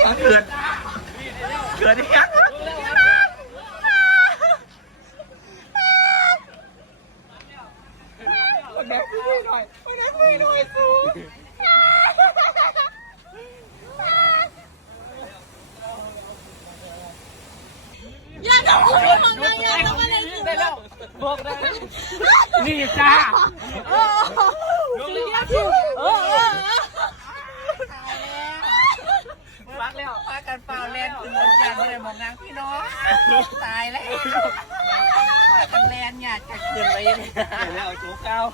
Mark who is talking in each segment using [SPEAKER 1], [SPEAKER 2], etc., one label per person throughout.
[SPEAKER 1] เกิดที่ยังคนแดกคุยหน่อยคนแดกคุยหน่อยสู
[SPEAKER 2] อยากจะพูดของนายอยากจะมาเล่นได้แล้วบอกได้นี่จ้าสีเดียวชิวรักแล้วพากันเปล่าเล่นคือมันอย่างเลยมองนางพี่น้องตายแล้วพากันแลนอยากจะเกินไปเลยแล้วโจ๊กเก้า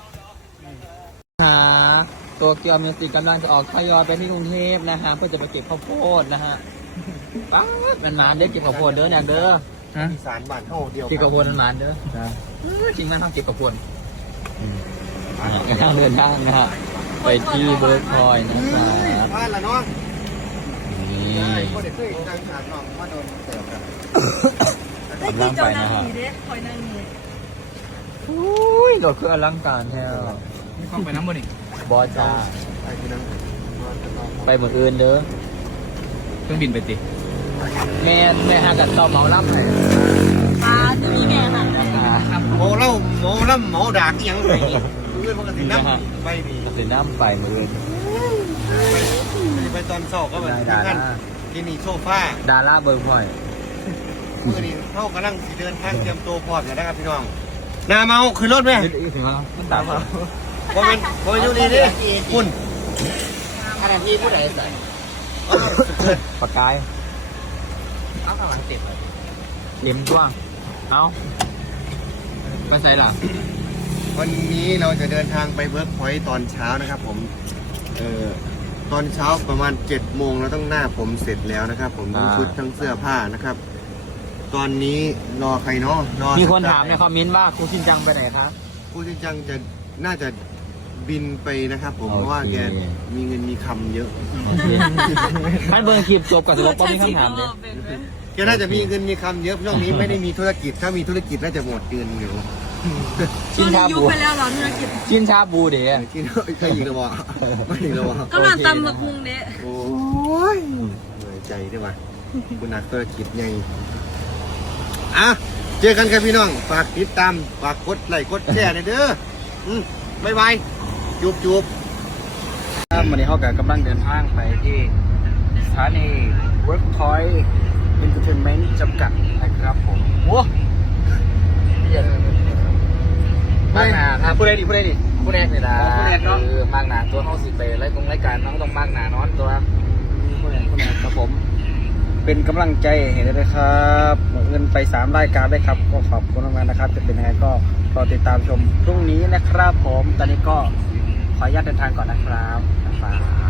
[SPEAKER 1] ตัวเกียวมิวสิกกำลังจะออกทยอยไปที่กรุงเทพนะฮะเพื่อจะไปเก็บข้าวโพดนะฮะป๊าดมันมาเด้อเก็บข้าวโพดเด้อเนี่ยเด้อ
[SPEAKER 3] อีสานบ้านเฮาเดียว
[SPEAKER 1] เก็บข้าวโพดมันมาเด้อจริงไหมครับเก็บข้าวโพดกำลังเดินทางนะฮะไปที่เบิร์กพอยนะครับ
[SPEAKER 3] บ้านละน้อง
[SPEAKER 1] นี่
[SPEAKER 3] คนเด็กเคยทางสารน้องมาโดนเติมครับ
[SPEAKER 1] กำลังไปนะฮะอุ้ยรถคืออลังการแท้
[SPEAKER 2] นี่เข้าไปน้ำมันอีก
[SPEAKER 1] บอจ้า
[SPEAKER 3] ไปที่นั่น
[SPEAKER 1] ไปหมดอื่นเด้อ
[SPEAKER 2] เครื่องบินไปติ
[SPEAKER 1] แม่หากันต่อเมาล่ำให้
[SPEAKER 2] จะมีแม่ค่ะ
[SPEAKER 3] โมเล่าโมล่ำโมดากยังไงเพื่อนมันก็ถึงน้ำไปดี
[SPEAKER 1] ถึงน้ำไปหมดอื่น
[SPEAKER 3] ไปตอนเช้าก็แบบนั่นที่นี่โซฟา
[SPEAKER 1] ดาราเบิร์กพอย
[SPEAKER 3] เมื่อนี้เขากำลังเดินทางเตรียมตัวพร้อมอยู่นะครับพี่น้องนาเมาขึ้นรถไหม
[SPEAKER 1] ตามมา
[SPEAKER 3] พอเป็นอยู่นี่ดิคุณ
[SPEAKER 1] ขณะที่ผู้ใดใส่ปากกาย
[SPEAKER 2] เอาข้างหลังติด
[SPEAKER 1] เข็มกว้างเอาไปใส่ล่ะ
[SPEAKER 3] วันนี้เราจะเดินทางไปเวิร์กพอยต์ตอนเช้านะครับผมตอนเช้าประมาณ7 โมงเราต้องหน้าผมเสร็จแล้วนะครับผมทั้งชุดทั้งเสื้อผ้านะครับตอนนี้รอใครเนาะ
[SPEAKER 1] มีคนถามในคอมเมนต์ว่าครูชินจังไปไหนครับ
[SPEAKER 3] ครูชินจังจะน่าจะบินไปนะครับผมเพราะว่าแกมีเงินมีคำเยอะ
[SPEAKER 1] ท่านเบิร์นคลิปจบกับสรุปก็มีคำถามเลย
[SPEAKER 3] แกน่าจะมีเงินมีคำเยอะช่วงนี้ไม่ได้มีธุรกิจถ้ามีธุรกิจน่าจะหมดเดือนอยู่
[SPEAKER 1] ชินชาบู
[SPEAKER 2] ไปแล้วเหรอธุรกิจ
[SPEAKER 1] ชินชาบูเดี๋ยว
[SPEAKER 3] ชินเคยยิงระบอกไม่ยิงระบอก
[SPEAKER 2] ก็หลังตำมะพุงเด้
[SPEAKER 3] โอ้ยเหนื่อยใจด้วยว่ะคุณนักธุรกิจไงอ่ะเจอกันครับพี่น้องฝากติดตามฝากกดไลค์กดแชร์หน่อยเด้อบายบายจูบ
[SPEAKER 1] ครับวันนี้เขากำลังเดินทางไปที่สถานี Workpoint Entertainment จำกัดนะครับผมโอ้มากหนาครับพูดได้ดิผู้แรกเลยนะคือมากหนาตัวเขาสิเตะและตรงรายการน้องต้องมากหนานอนตัวผู้แรกครับผมเป็นกำลังใจเห็นเลยครับเงินไป3 รายการได้ครับก็ขอบคุณมากๆนะครับจะเป็นยังไงก็รอติดตามชมพรุ่งนี้นะครับผมตอนนี้ก็ขออนุญาตเดินทางก่อนนะครับ